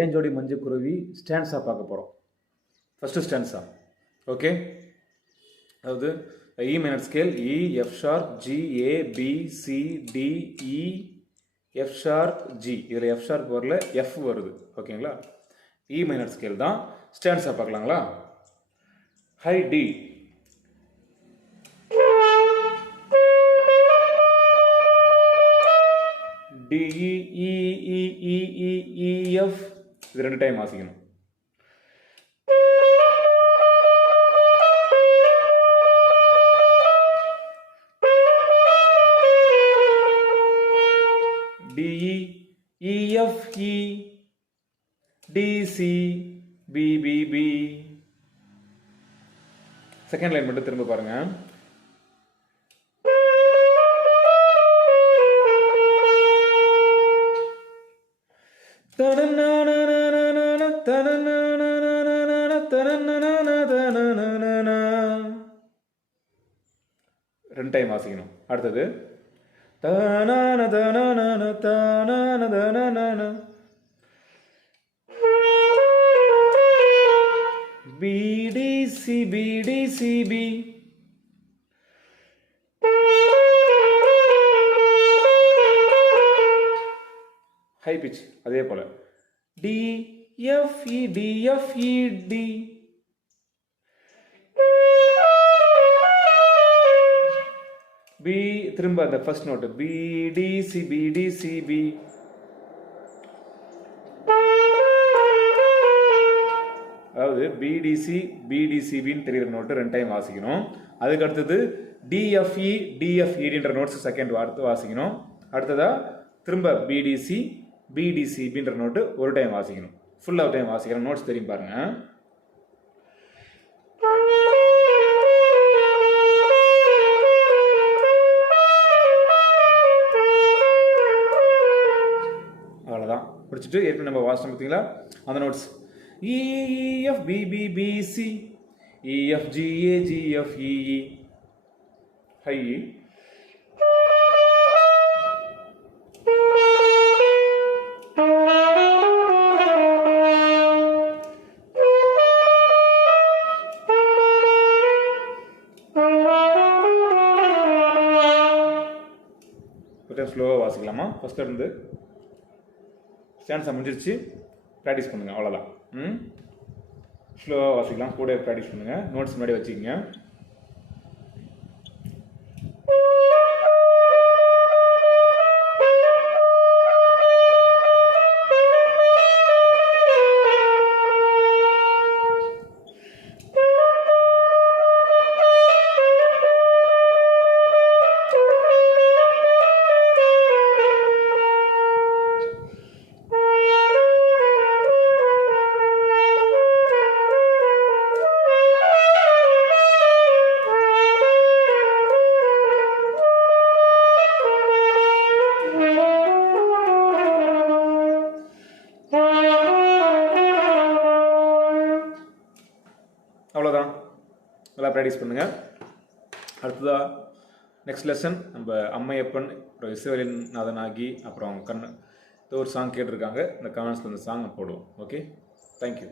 ஏஞ்சோடி மஞ்சு குருவி ஸ்டான்ஸா பார்க்க போகிறோம். First stanza. ஓகே, அதாவது E minor scale E F sharp G A B C D E F sharp G. இதில் F sharp வரல, F வருது. ஓகேங்களா, இ மைனர் ஸ்கேல் தான். ஸ்டான்ஸா பார்க்கலாங்களா. High D, D E E E E E E F. இது 2 time வாசிக்கணும். D E F E D C B B B. Second line மட்டும் திரும்ப பாருங்க. ரெண்டு டைம் வாசிக்கணும். அடுத்தது B D C B D C B. High pitch அதே போல D F E D F E D. B திரும்ப அந்த first note B D C B D C B. அதாவது பிடிசி பிடிசிபின்னு தெரிகிற நோட்டு 2 டைம் வாசிக்கணும். அதுக்கு அடுத்தது டிஎஃப்இ டிஎஃப்இடின்ற நோட்ஸ் செகண்ட் வார்த்தை வாசிக்கணும். அடுத்ததா திரும்ப பிடிசி பிடிசிபின்ற நோட்டு 1 டைம் வாசிக்கணும். ஃபுல்லாக டைம் வாசிக்கணும். நோட்ஸ் தெரியும் பாருங்க. அவ்வளோதான். முடிச்சுட்டு ஏற்கனவே நம்ம வாசிச்சோம் பார்த்தீங்களா அந்த notes. E F B B B C E F G A G F E E. High E. கொஞ்சம் ஸ்லோவாக வாசிக்கலாமா. ஃபர்ஸ்ட் இருந்து ஸ்டான்ஸா முடிஞ்சிருச்சு. ப்ராக்டிஸ் பண்ணுங்கள், அவ்வளோதான். ஸ்லோவாக வாசிக்கலாம், கூட ப்ராக்டிஸ் பண்ணுங்கள். நோட்ஸ் முன்னாடி வச்சுக்கோங்க. அவ்வளோதான். நல்லா ப்ராக்டிஸ் பண்ணுங்கள். அடுத்ததாக நெக்ஸ்ட் லெசன் நம்ம அம்மையப்பன், அப்புறம் இசைவலின் நாதனாகி, அப்புறம் ஒரு சாங் கேட்டிருக்காங்க. இந்த கமெண்ட்ஸில் இந்த சாங் போடுவோம். Okay, thank you.